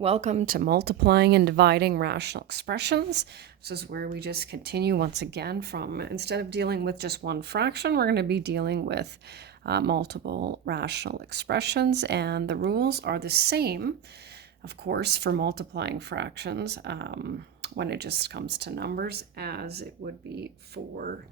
Welcome to Multiplying and Dividing Rational Expressions. This is where we just continue once again from, instead of dealing with just one fraction, we're going to be dealing with multiple rational expressions, and the rules are the same, of course, for multiplying fractions when it just comes to numbers as it would be for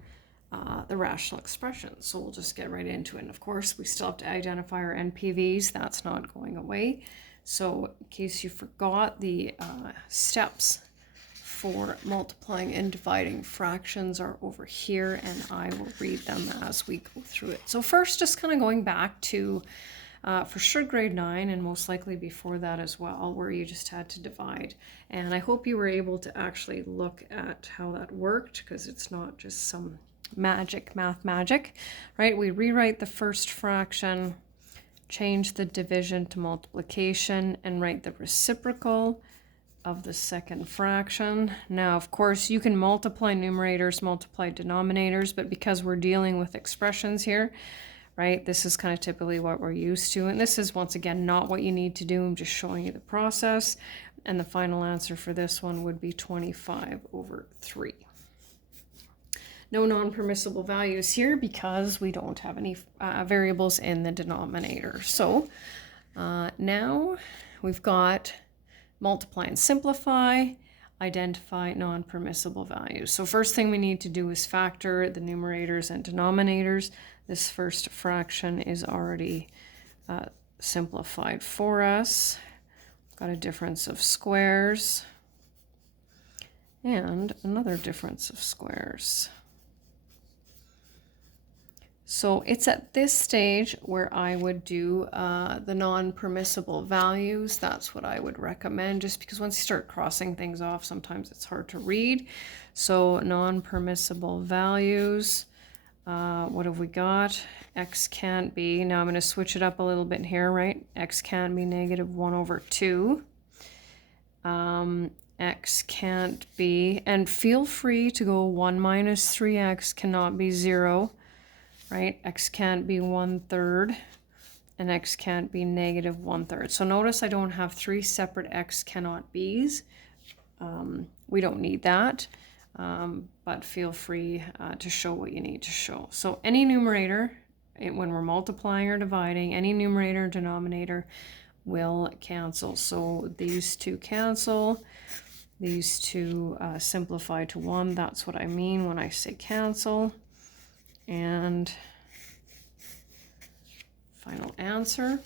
the rational expressions. So we'll just get right into it. And of course, we still have to identify our NPVs. That's not going away. So in case you forgot, the steps for multiplying and dividing fractions are over here, and I will read them as we go through it. So first, just kind of going back to, for sure, grade 9, and most likely before that as well, where you just had to divide. And I hope you were able to actually look at how that worked, because it's not just some math magic, right? We rewrite the first fraction, change the division to multiplication, and write the reciprocal of the second fraction. Now, of course, you can multiply numerators, multiply denominators, but because we're dealing with expressions here, right, this is kind of typically what we're used to. And this is, once again, not what you need to do. I'm just showing you the process. And the final answer for this one would be 25/3. No non-permissible values here because we don't have any variables in the denominator. So now we've got multiply and simplify, identify non-permissible values. So first thing we need to do is factor the numerators and denominators. This first fraction is already simplified for us. Got a difference of squares and another difference of squares. So it's at this stage where I would do the non-permissible values. That's what I would recommend, just because once you start crossing things off, sometimes it's hard to read. So non-permissible values, what have we got? X can't be, now I'm going to switch it up a little bit here, right? X can be -1/2. X can't be, and feel free to go 1 minus 3x cannot be 0. Right, x can't be 1/3, and x can't be -1/3. So notice I don't have 3 separate x cannot be's. We don't need that, but feel free to show what you need to show. So any numerator, when we're multiplying or dividing, any numerator or denominator will cancel. So these two cancel, these two simplify to 1. That's what I mean when I say cancel. And final answer.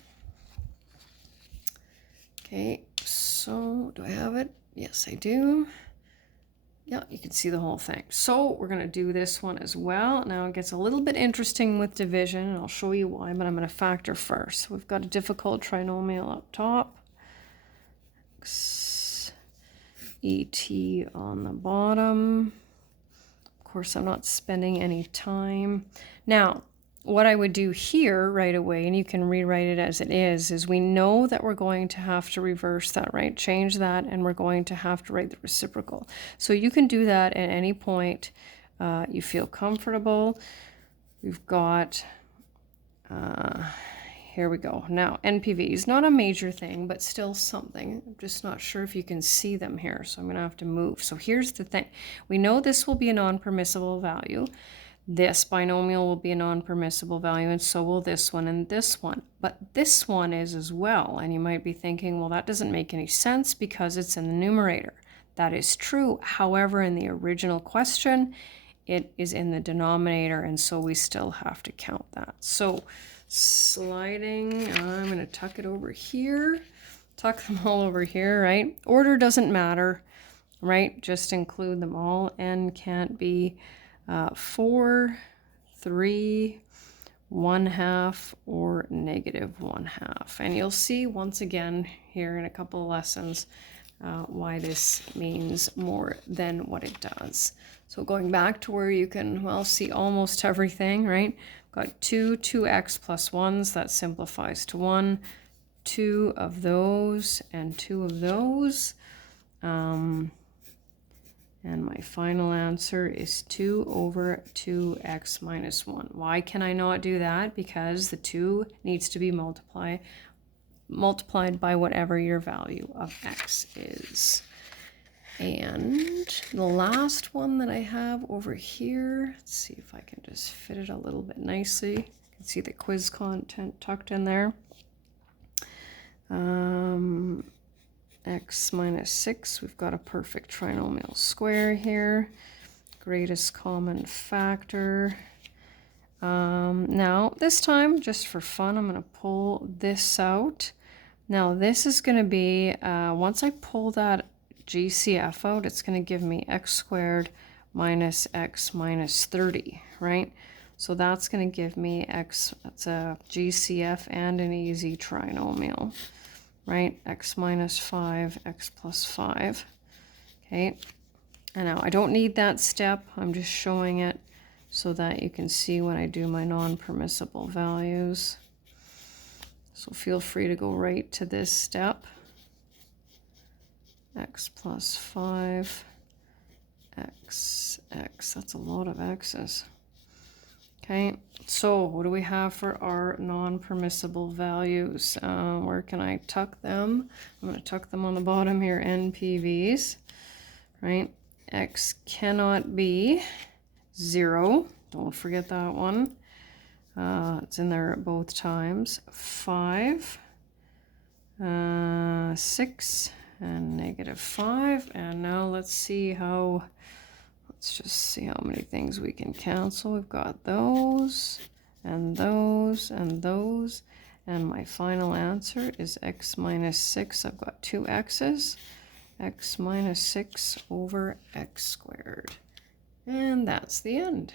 Okay, so do I have it? Yes, I do. Yeah, you can see the whole thing. So we're going to do this one as well. Now it gets a little bit interesting with division, and I'll show you why, but I'm going to factor first. We've got a difficult trinomial up top. ET on the bottom. Of course, I'm not spending any time. Now, what I would do here right away, and you can rewrite it as it is we know that we're going to have to reverse that, right? Change that, and we're going to have to write the reciprocal. So you can do that at any point you feel comfortable. We've got, here we go. Now, NPV is not a major thing, but still something. I'm just not sure if you can see them here, so I'm going to have to move. So here's the thing. We know this will be a non-permissible value. This binomial will be a non-permissible value, and so will this one and this one. But this one is as well, and you might be thinking, well, that doesn't make any sense because it's in the numerator. That is true. However, in the original question, it is in the denominator, and so we still have to count that. So sliding, I'm going to tuck it over here, tuck them all over here, right? Order doesn't matter, right? Just include them all. N can't be 4, 3, 1/2, or -1/2. And you'll see once again here in a couple of lessons why this means more than what it does. So going back to where you can, well, see almost everything, right? Got 2x plus 1s, that simplifies to 1. 2 of those and 2 of those. And my final answer is 2/2x minus 1. Why can I not do that? Because the 2 needs to be multiplied multiplied by whatever your value of x is. And the last one that I have over here, let's see if I can just fit it a little bit nicely. You can see the quiz content tucked in there. X minus 6, we've got a perfect trinomial square here. Greatest common factor. Now, this time, just for fun, I'm going to pull this out. Now, this is going to be, once I pull that GCF out, it's going to give me x squared minus x minus 30, right? So that's going to give me x, that's a GCF and an easy trinomial, right? X minus 5, x plus 5, okay? And now I don't need that step, I'm just showing it so that you can see when I do my non-permissible values. So feel free to go right to this step. X plus 5, x, that's a lot of x's. Okay, so what do we have for our non-permissible values? Where can I tuck them? I'm going to tuck them on the bottom here, NPVs, right? X cannot be 0. Don't forget that one. It's in there at both times. 5, 6, and negative 5. And now let's see how, let's just see how many things we can cancel. We've got those, and those, and those. And my final answer is x minus 6. I've got 2 x's. X minus 6 over x squared. And that's the end.